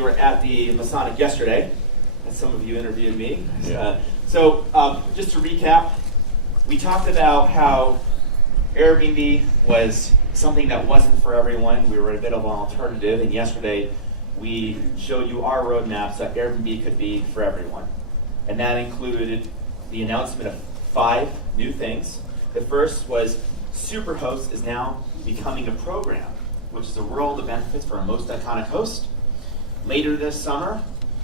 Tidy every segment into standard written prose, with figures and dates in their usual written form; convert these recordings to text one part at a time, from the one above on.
you were at the Masonic yesterday, as some of you interviewed me. Yeah. Just to recap, we talked about how Airbnb was something that wasn't for everyone. We were a bit of an alternative, and yesterday we showed you our roadmaps that Airbnb could be for everyone. And that included the announcement of 5 new things. The first was Superhost is now becoming a program, which is a world of benefits for our most iconic host. Later this summer,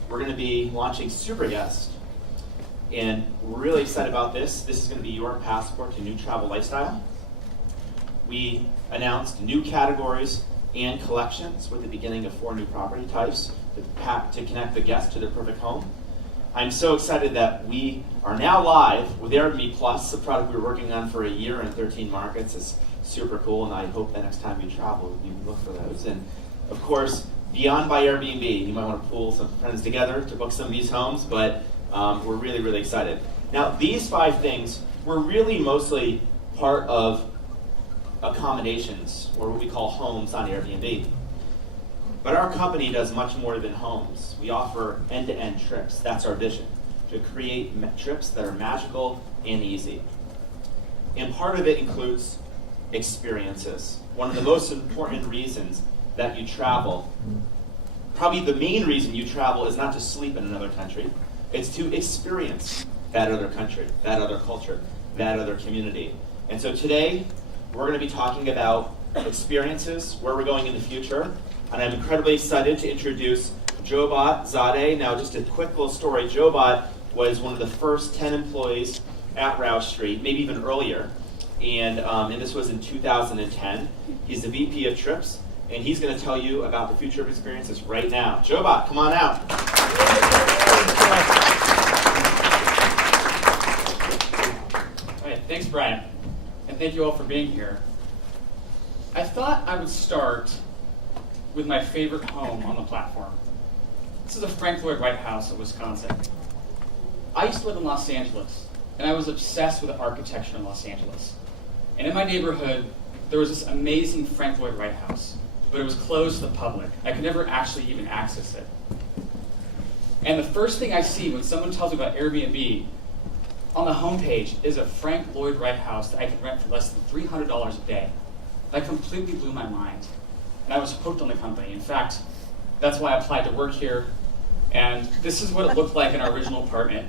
we're going to be launching Superguest. And we're really excited about this. This is going to be your passport to new travel lifestyle. We announced new categories and collections with the beginning of 4 new property types to connect the guest to their perfect home. I'm so excited that we are now live with Airbnb Plus, a product we were working on for a year in 13 markets. It's super cool, and I hope the next time you travel, you look for those. And of course, Beyond by Airbnb, you might want to pull some friends together to book some of these homes, but we're really, really excited. Now, these 5 things were really mostly part of accommodations, or what we call homes on Airbnb. But our company does much more than homes. We offer end-to-end trips. That's our vision, to create trips that are magical and easy. And part of it includes experiences. One of the most important reasons that you travel, probably the main reason you travel, is not to sleep in another country. It's to experience that other country, that other culture, that other community. And so today, we're going to be talking about experiences, where we're going in the future. And I'm incredibly excited to introduce Jobat Zadeh. Now, just a quick little story. Jobat was one of the first 10 employees at Rouse Street, maybe even earlier. And this was in 2010. He's the VP of Trips, and he's going to tell you about the future of experiences right now. Jobat, come on out. All right, thanks, Brian. And thank you all for being here. I thought I would start with my favorite home on the platform. This is a Frank Lloyd Wright house in Wisconsin. I used to live in Los Angeles, and I was obsessed with architecture in Los Angeles. And in my neighborhood, there was this amazing Frank Lloyd Wright house, but it was closed to the public. I could never actually even access it. And the first thing I see when someone tells me about Airbnb on the homepage is a Frank Lloyd Wright house that I could rent for less than $300 a day. That completely blew my mind. And I was hooked on the company. In fact, that's why I applied to work here. And this is what it looked like in our original apartment.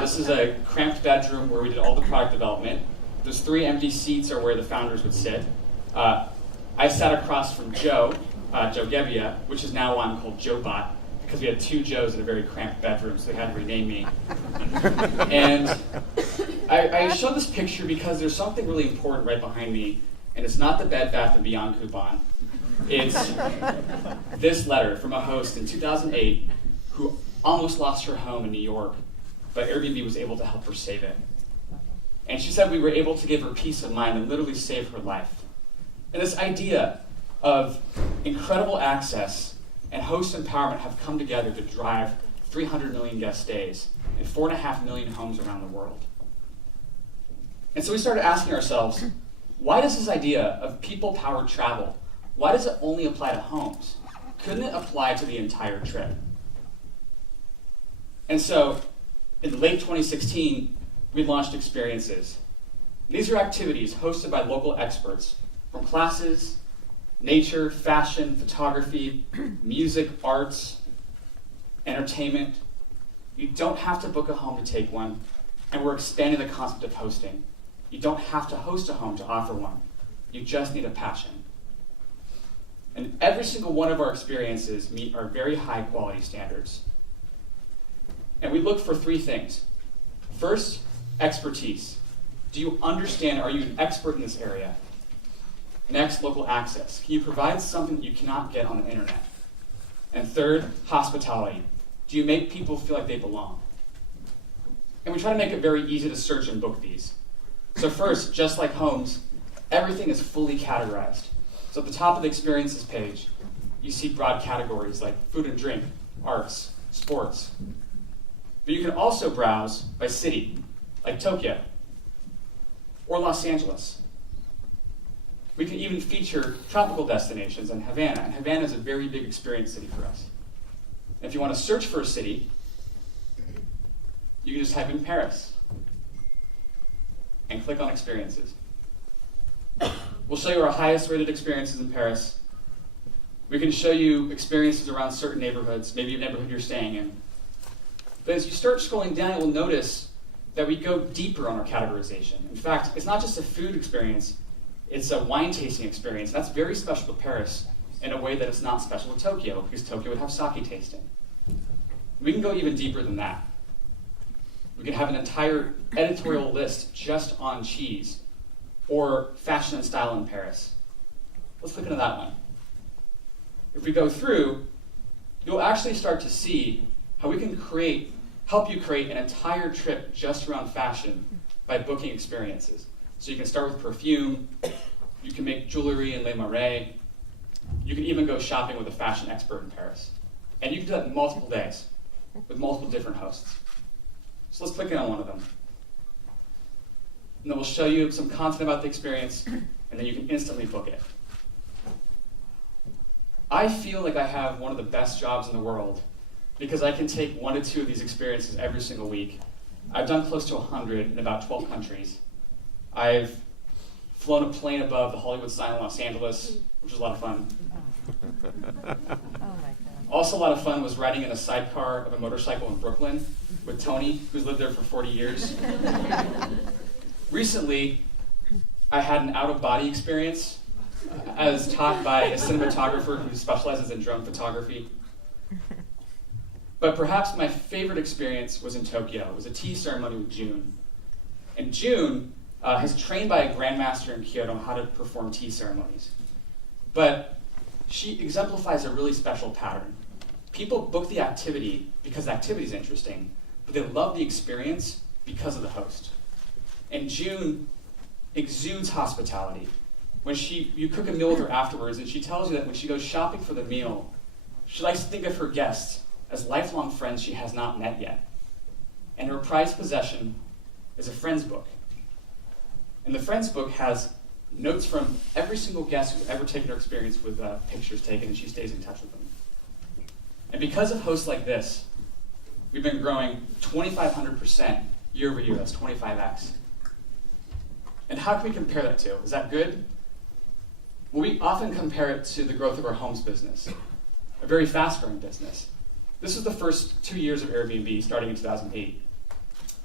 This is a cramped bedroom where we did all the product development. Those 3 empty seats are where the founders would sit. I sat across from Joe Gebbia, which is now why I'm called Jobat, because we had 2 Joes in a very cramped bedroom, so they had to rename me. And I show this picture because there's something really important right behind me, and it's not the Bed Bath & Beyond coupon. It's this letter from a host in 2008 who almost lost her home in New York, but Airbnb was able to help her save it. And she said we were able to give her peace of mind and literally save her life. And this idea of incredible access and host empowerment have come together to drive 300 million guest stays and 4.5 million homes around the world. And so we started asking ourselves, why does this idea of people-powered travel, why does it only apply to homes? Couldn't it apply to the entire trip? And so, in late 2016, we launched Experiences. These are activities hosted by local experts from classes, nature, fashion, photography, music, arts, entertainment. You don't have to book a home to take one, and we're expanding the concept of hosting. You don't have to host a home to offer one. You just need a passion. And every single one of our experiences meet our very high quality standards. And we look for 3 things. First, expertise. Do you understand, are you an expert in this area? Next, local access. Can you provide something that you cannot get on the internet? And third, hospitality. Do you make people feel like they belong? And we try to make it very easy to search and book these. So first, just like homes, everything is fully categorized. So at the top of the experiences page, you see broad categories like food and drink, arts, sports. But you can also browse by city, like Tokyo or Los Angeles. We can even feature tropical destinations in Havana, and Havana is a very big experience city for us. If you want to search for a city, you can just type in Paris and click on experiences. We'll show you our highest rated experiences in Paris. We can show you experiences around certain neighborhoods, maybe a neighborhood you're staying in. But as you start scrolling down, you'll notice that we go deeper on our categorization. In fact, it's not just a food experience, it's a wine tasting experience. That's very special to Paris in a way that it's not special to Tokyo, because Tokyo would have sake tasting. We can go even deeper than that. We can have an entire editorial list just on cheese or fashion and style in Paris. Let's look into that one. If we go through, you'll actually start to see how we can help you create an entire trip just around fashion by booking experiences. So you can start with perfume, you can make jewelry in Les Marais, you can even go shopping with a fashion expert in Paris. And you can do that in multiple days with multiple different hosts. So let's click in on one of them. And then we'll show you some content about the experience, and then you can instantly book it. I feel like I have one of the best jobs in the world because I can take 1 to 2 of these experiences every single week. I've done close to 100 in about 12 countries. I've flown a plane above the Hollywood sign in Los Angeles, which was a lot of fun. Also a lot of fun was riding in a sidecar of a motorcycle in Brooklyn with Tony, who's lived there for 40 years. Recently, I had an out-of-body experience as taught by a cinematographer who specializes in drone photography. But perhaps my favorite experience was in Tokyo. It was a tea ceremony with June. And June is trained by a grandmaster in Kyoto on how to perform tea ceremonies. But she exemplifies a really special pattern. People book the activity because the activity is interesting, but they love the experience because of the host. And June exudes hospitality. When you cook a meal with her afterwards, and she tells you that when she goes shopping for the meal, she likes to think of her guests as lifelong friends she has not met yet. And her prized possession is a friend's book. And the friend's book has notes from every single guest who's ever taken her experience with pictures taken, and she stays in touch with them. And because of hosts like this, we've been growing 2,500% year over year. That's 25x. And how can we compare that to? Is that good? Well, we often compare it to the growth of our homes business, a very fast-growing business. This was the first 2 years of Airbnb, starting in 2008.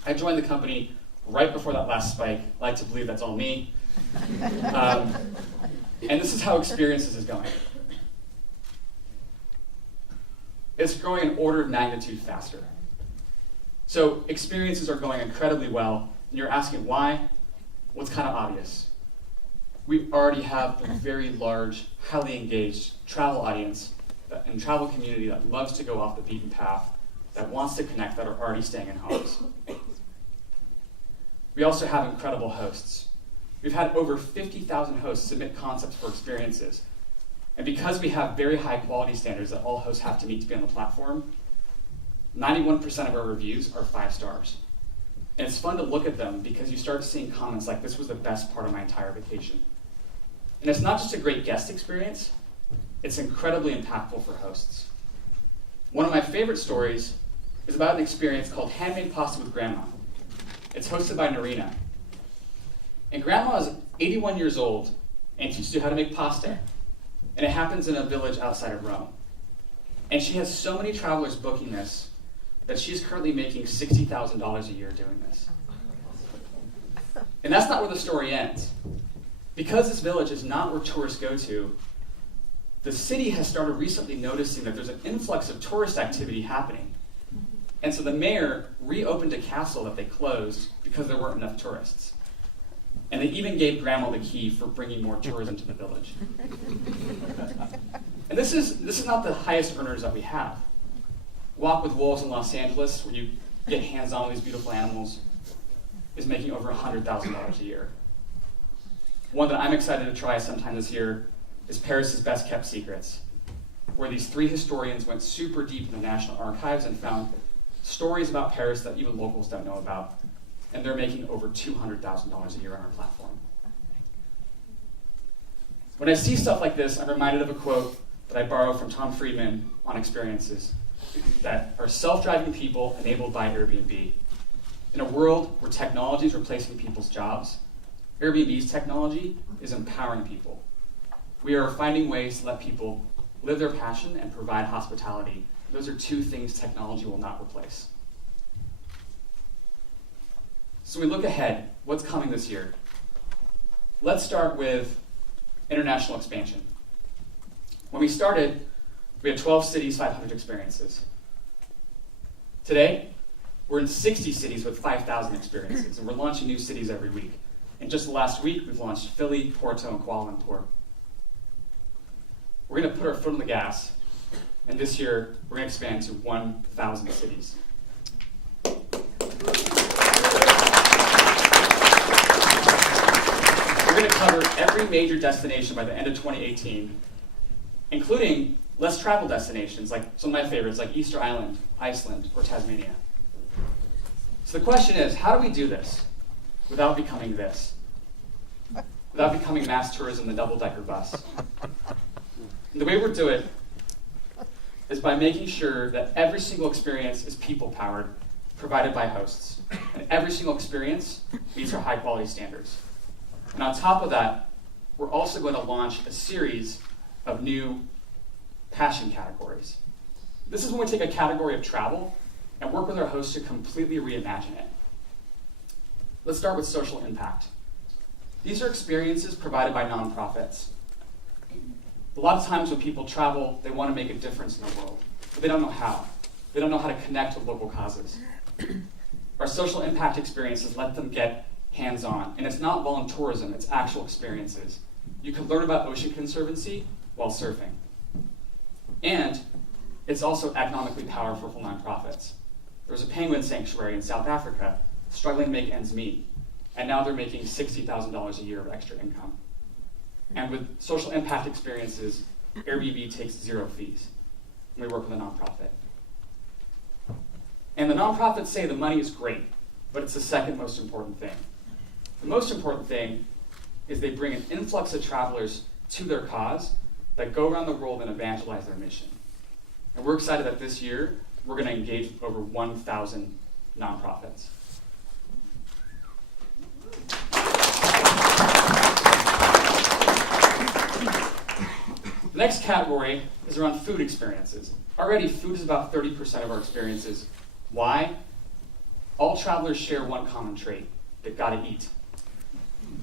I joined the company right before that last spike. I like to believe that's all me. And this is how experiences is going. It's growing an order of magnitude faster. So experiences are going incredibly well, and you're asking why? Well, it's kind of obvious. We already have a very large, highly engaged travel audience and travel community that loves to go off the beaten path, that wants to connect, that are already staying in homes. We also have incredible hosts. We've had over 50,000 hosts submit concepts for experiences. And because we have very high quality standards that all hosts have to meet to be on the platform, 91% of our reviews are 5 stars. And it's fun to look at them because you start seeing comments like, "This was the best part of my entire vacation." And it's not just a great guest experience, it's incredibly impactful for hosts. One of my favorite stories is about an experience called Handmade Pasta with Grandma. It's hosted by Narina. And Grandma is 81 years old and teaches you how to make pasta. And it happens in a village outside of Rome. And she has so many travelers booking this that she's currently making $60,000 a year doing this. And that's not where the story ends. Because this village is not where tourists go to, the city has started recently noticing that there's an influx of tourist activity happening. And so the mayor reopened a castle that they closed because there weren't enough tourists. And they even gave Grandma the key for bringing more tourism to the village. And this is not the highest earners that we have. Walk with Wolves in Los Angeles, where you get hands-on with these beautiful animals, is making over $100,000 a year. One that I'm excited to try sometime this year is Paris's Best Kept Secrets, where these 3 historians went super deep in the National Archives and found stories about Paris that even locals don't know about. And they're making over $200,000 a year on our platform. When I see stuff like this, I'm reminded of a quote that I borrow from Tom Friedman on experiences. that are self-driving people enabled by Airbnb. In a world where technology is replacing people's jobs, Airbnb's technology is empowering people. We are finding ways to let people live their passion and provide hospitality. Those are two things technology will not replace. So we look ahead, what's coming this year? Let's start with international expansion. When we started, we had 12 cities, 500 experiences. Today, we're in 60 cities with 5,000 experiences, and we're launching new cities every week. And just last week, we've launched Philly, Porto, and Kuala Lumpur. We're going to put our foot on the gas, and this year, we're going to expand to 1,000 cities. We're going to cover every major destination by the end of 2018, including less traveled destinations, like some of my favorites, like Easter Island, Iceland, or Tasmania. So the question is, how do we do this without becoming this? Without becoming mass tourism, the double-decker bus? And the way we'll do it is by making sure that every single experience is people-powered, provided by hosts. And every single experience meets our high-quality standards. And on top of that, we're also going to launch a series of new passion categories. This is when we take a category of travel and work with our hosts to completely reimagine it. Let's start with social impact. These are experiences provided by nonprofits. A lot of times when people travel, they want to make a difference in the world, but they don't know how. They don't know how to connect with local causes. Our social impact experiences let them get hands-on, and it's not voluntourism, it's actual experiences. You can learn about ocean conservancy while surfing. And it's also economically powerful for nonprofits. There was a penguin sanctuary in South Africa struggling to make ends meet, and now they're making $60,000 a year of extra income. And with social impact experiences, Airbnb takes 0 fees, and we work with a nonprofit. And the nonprofits say the money is great, but it's the second most important thing. The most important thing is they bring an influx of travelers to their cause that go around the world and evangelize their mission. And we're excited that this year, we're going to engage over 1,000 nonprofits. The next category is around food experiences. Already, food is about 30% of our experiences. Why? All travelers share one common trait. They've got to eat.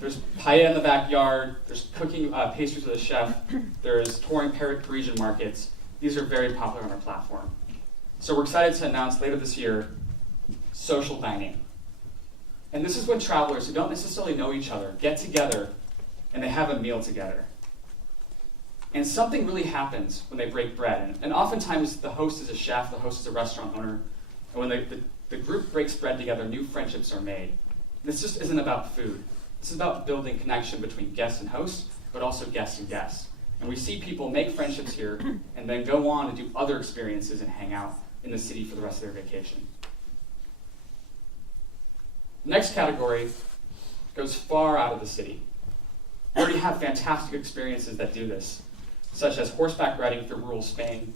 There's paella in the backyard, there's cooking pastries with a chef, there's touring Parisian markets. These are very popular on our platform. So we're excited to announce later this year, social dining. And this is when travelers who don't necessarily know each other get together and they have a meal together. And something really happens when they break bread. And oftentimes the host is a chef, the host is a restaurant owner. And when the group breaks bread together, new friendships are made. This just isn't about food. This is about building connection between guests and hosts, but also guests and guests. And we see people make friendships here and then go on and do other experiences and hang out in the city for the rest of their vacation. The next category goes far out of the city. We already have fantastic experiences that do this, such as horseback riding through rural Spain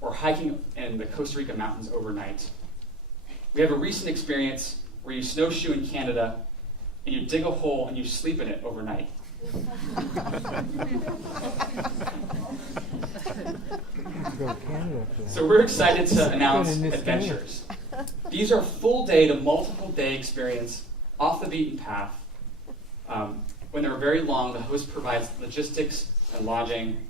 or hiking in the Costa Rica mountains overnight. We have a recent experience where you snowshoe in Canada and you dig a hole and you sleep in it overnight. So we're excited to announce Adventures. These are full day to multiple day experience off the beaten path. When they're very long, the host provides logistics and lodging,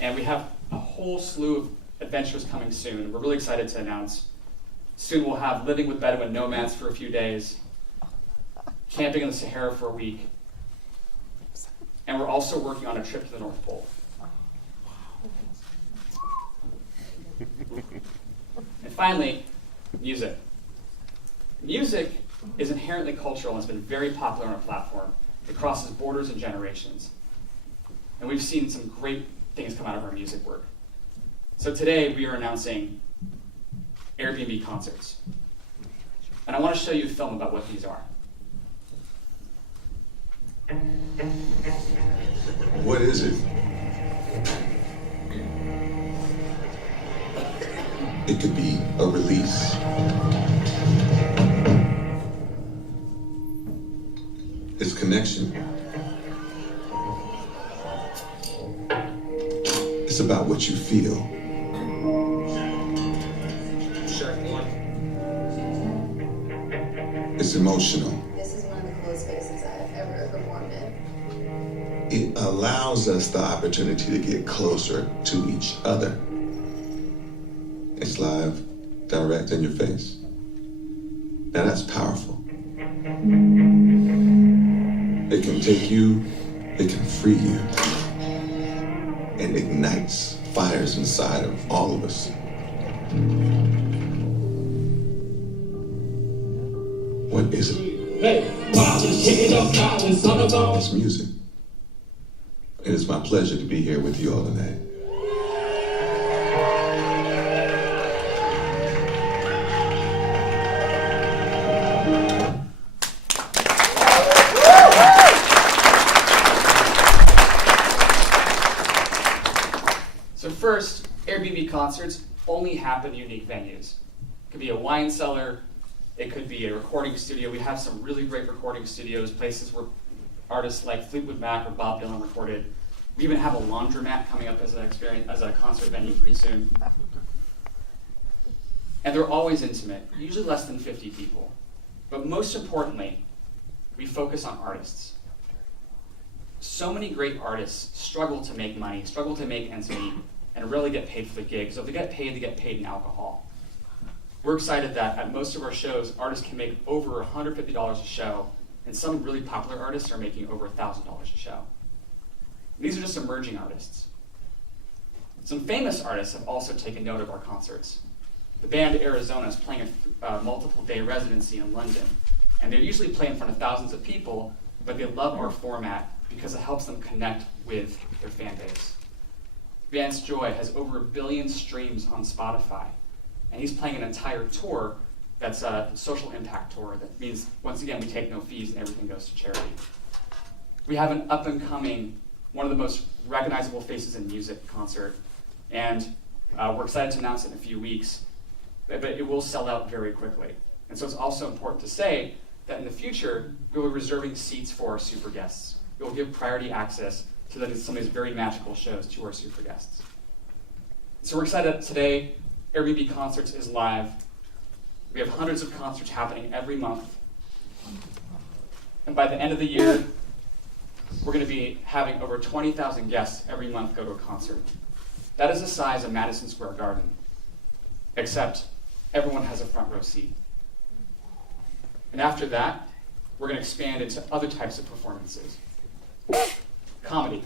and we have a whole slew of adventures coming soon. We're really excited to announce. Soon we'll have living with Bedouin nomads for a few days, camping in the Sahara for a week, and we're also working on a trip to the North Pole. And finally, music. Music is inherently cultural and has been very popular on our platform. It crosses borders and generations. And we've seen some great things come out of our music work. So today we are announcing Airbnb concerts. And I want to show you a film about what these are. What is it? It could be a release. It's connection. It's about what you feel. Sure, one. It's emotional. This is one of the coolest spaces I've ever performed in. It allows us the opportunity to get closer to each other. It's live, direct in your face. Now that's powerful. It can take you, it can free you, and ignites fires inside of all of us. What is it? It's music. It is my pleasure to be here with you all tonight. So first, Airbnb concerts only happen in unique venues. It could be a wine cellar, it could be a recording studio. We have some really great recording studios, places where artists like Fleetwood Mac or Bob Dylan recorded. We even have a laundromat coming up as a concert venue pretty soon. And they're always intimate, usually less than 50 people. But most importantly, we focus on artists. So many great artists struggle to make money, struggle to make ends meet, and rarely get paid for the gigs. So if they get paid in alcohol. We're excited that at most of our shows, artists can make over $150 a show, and some really popular artists are making over $1,000 a show. These are just emerging artists. Some famous artists have also taken note of our concerts. The band Arizona is playing a multiple-day residency in London, and they usually play in front of thousands of people, but they love our format because it helps them connect with their fan base. Vance Joy has over 1 billion streams on Spotify, and he's playing an entire tour that's a social impact tour. That means, once again, we take no fees and everything goes to charity. We have an up-and-coming, one of the most recognizable faces in music concert, and we're excited to announce it in a few weeks, but it will sell out very quickly. And so it's also important to say that in the future, we will be reserving seats for our super guests. We will give priority access to some of these very magical shows to our super guests. So we're excited that today, Airbnb Concerts is live. We have hundreds of concerts happening every month. And by the end of the year, we're going to be having over 20,000 guests every month go to a concert. That is the size of Madison Square Garden, except everyone has a front row seat. And after that, we're going to expand into other types of performances. Comedy,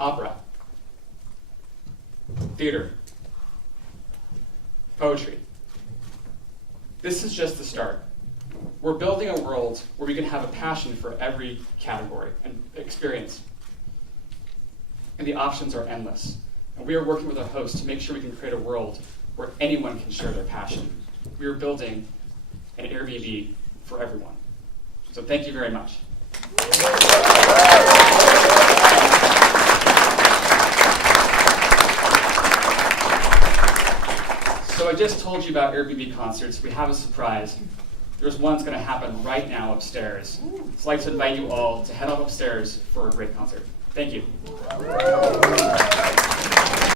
opera, theater, poetry. This is just the start. We're building a world where we can have a passion for every category and experience. And the options are endless. And we are working with our hosts to make sure we can create a world where anyone can share their passion. We are building an Airbnb for everyone. So thank you very much. So I just told you about Airbnb concerts. We have a surprise. There's one that's going to happen right now upstairs. So I'd like to invite you all to head up upstairs for a great concert. Thank you.